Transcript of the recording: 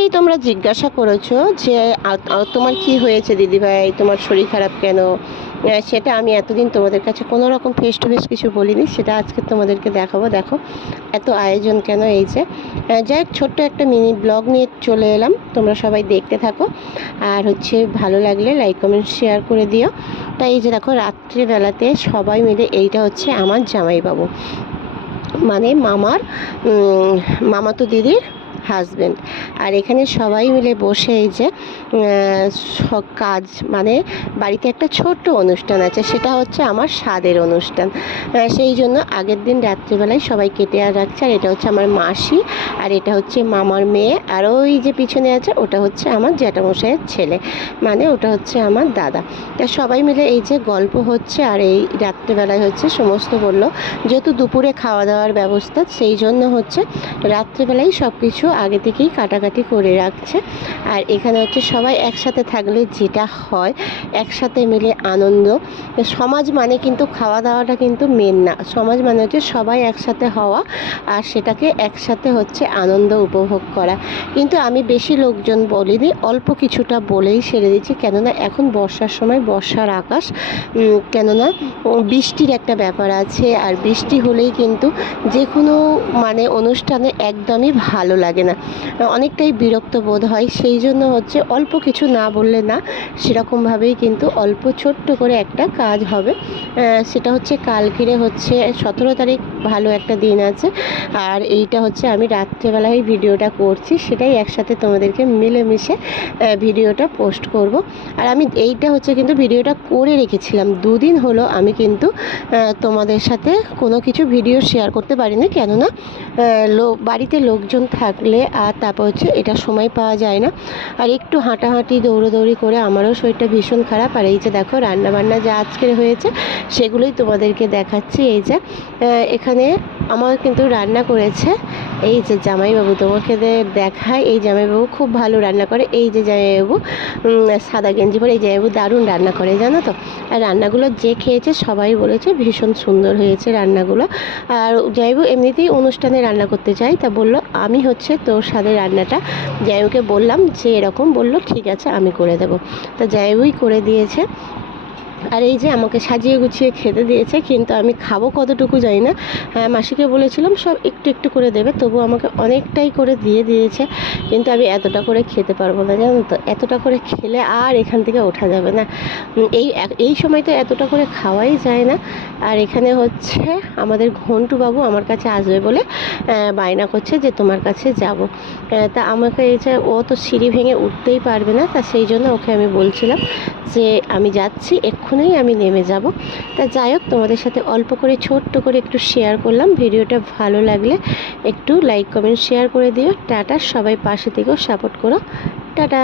অনেকেই তোমরা জিজ্ঞাসা করেছো যে তোমার কি হয়েছে দিদিভাই, তোমার শরীর খারাপ কেন? সেটা আমি এতদিন তোমাদের কাছে কোনো রকম ফেস টু ফেস কিছু বলিনি, সেটা আজকে তোমাদেরকে দেখাবো। দেখো এত আয়োজন কেন। এই যে যাই হোক, ছোট্ট একটা মিনি ব্লগ নিয়ে চলে এলাম, তোমরা সবাই দেখতে থাকো। আর হচ্ছে ভালো লাগলে লাইক কমেন্ট শেয়ার করে দিও। তাই এই যে দেখো, রাত্রিবেলাতে সবাই মিলে, এইটা হচ্ছে আমার জামাইবাবু, মানে মামাতো দিদির হাজব্যান্ড। আর এখানে সবাই মিলে বসে এই যে কাজ, মানে বাড়িতে একটা ছোট্ট অনুষ্ঠান আছে, সেটা হচ্ছে আমার স্বাদের অনুষ্ঠান। সেই জন্য আগের দিন রাত্রিবেলায় সবাই কেটে আর রাখছে। আর এটা হচ্ছে আমার মাসি, আর এটা হচ্ছে মামার মেয়ে, আর ওই যে পিছনে আছে ওটা হচ্ছে আমার জ্যাঠামশাইয়ের ছেলে, মানে ওটা হচ্ছে আমার দাদা। তা সবাই মিলে এই যে গল্প হচ্ছে। আর এই রাত্রিবেলায় হচ্ছে সমস্ত বললো, যেহেতু দুপুরে খাওয়া দাওয়ার ব্যবস্থা, সেই জন্য হচ্ছে রাত্রিবেলায় সব কিছু আগে থেকেই কাটাকাটি করে রাখছে। আর এখানে হচ্ছে সবাই একসাথে থাকলে যেটা হয়, একসাথে মিলে আনন্দ। সমাজ মানে কিন্তু খাওয়া দাওয়াটা কিন্তু মেন না, সমাজ মানে হচ্ছে সবাই একসাথে হওয়া, আর সেটাকে একসাথে হচ্ছে আনন্দ উপভোগ করা। কিন্তু আমি বেশি লোকজন বলিনি, অল্প কিছুটা বলেই সেরে দিচ্ছি, কেননা এখন বর্ষার সময়, বর্ষার আকাশ, কেননা বৃষ্টির একটা ব্যাপার আছে। আর বৃষ্টি হলেই কিন্তু যে কোনো মানে অনুষ্ঠানে একদমই ভালো লাগে না, অনেকটাই বিরক্ত বোধ হয়। সেই জন্য হচ্ছে অল্প কিছু না বললে না, সেরকমভাবেই কিন্তু অল্প ছোট্ট করে একটা কাজ হবে। সেটা হচ্ছে কালকেরে হচ্ছে 17 তারিখ, ভালো একটা দিন আছে। আর এইটা হচ্ছে আমি রাত্রেবেলায় ভিডিওটা করছি, সেটাই একসাথে তোমাদেরকে মিলেমিশে ভিডিওটা পোস্ট করব। আর আমি এইটা হচ্ছে কিন্তু ভিডিওটা করে রেখেছিলাম, দুদিন হলো আমি কিন্তু তোমাদের সাথে কোনো কিছু ভিডিও শেয়ার করতে পারিনি, কেননা বাড়িতে লোকজন থাকলে আর তারপর হচ্ছে এটা সময় পাওয়া যায় না। আর একটু হাঁটাহাঁটি দৌড়োদৌড়ি করে আমারও শরীরটা ভীষণ খারাপ। আর এই যে দেখো রান্নাবান্না যা আজকের হয়েছে সেগুলোই তোমাদেরকে দেখাচ্ছি। এই যে এখানে আমার কিন্তু রান্না করেছে এই যে জামাইবাবু, তোমাকে দেখায়। এই জামাইবাবু খুব ভালো রান্না করে। এই যে জামাইবাবু সাদা গেঞ্জি পরে, এই জামাইবাবু দারুণ রান্না করে, জানো তো। আর রান্নাগুলো যে খেয়েছে সবাই বলেছে ভীষণ সুন্দর হয়েছে রান্নাগুলো। আর জামাইবাবু এমনিতেই অনুষ্ঠানে রান্না করতে চাই, তা বললো আমি হচ্ছে তোর স্বাদের রান্নাটা, জামাইবাবুকে বললাম যে এরকম, বললো ঠিক আছে আমি করে দেবো। তা জামাইবাবুই করে দিয়েছে। আর এই যে আমাকে সাজিয়ে গুছিয়ে খেতে দিয়েছে, কিন্তু আমি খাবো কতটুকু জানি না। মাসিকে বলেছিলাম সব একটু একটু করে দেবে, তবু আমাকে অনেকটাই করে দিয়েছে। কিন্তু আমি এতটা করে খেতে পারবো না, জানো তো। এতটা করে খেলে আর এখান থেকে ওঠা যাবে না। এই সময় তো এতটা করে খাওয়াই যায় না। আর এখানে হচ্ছে আমাদের ঘন্টু বাবু আমার কাছে আসবে বলে বায়না করছে যে তোমার কাছে যাব। তা আমাকে এই যে, ও তো সিঁড়ি ভেঙে উঠতেই পারবে না, তা সেই জন্য ওকে আমি বলছিলাম যে আমি যাচ্ছি, এক্ষুনি আমি নেমে যাব। তা যাই হোক, তোমাদের সাথে অল্প করে ছোট্ট করে একটু শেয়ার করলাম। ভিডিওটা ভালো লাগলে একটু লাইক কমেন্ট শেয়ার করে দিও। টাটা, সবাই পাশে থেকেও সাপোর্ট করো। টাটা।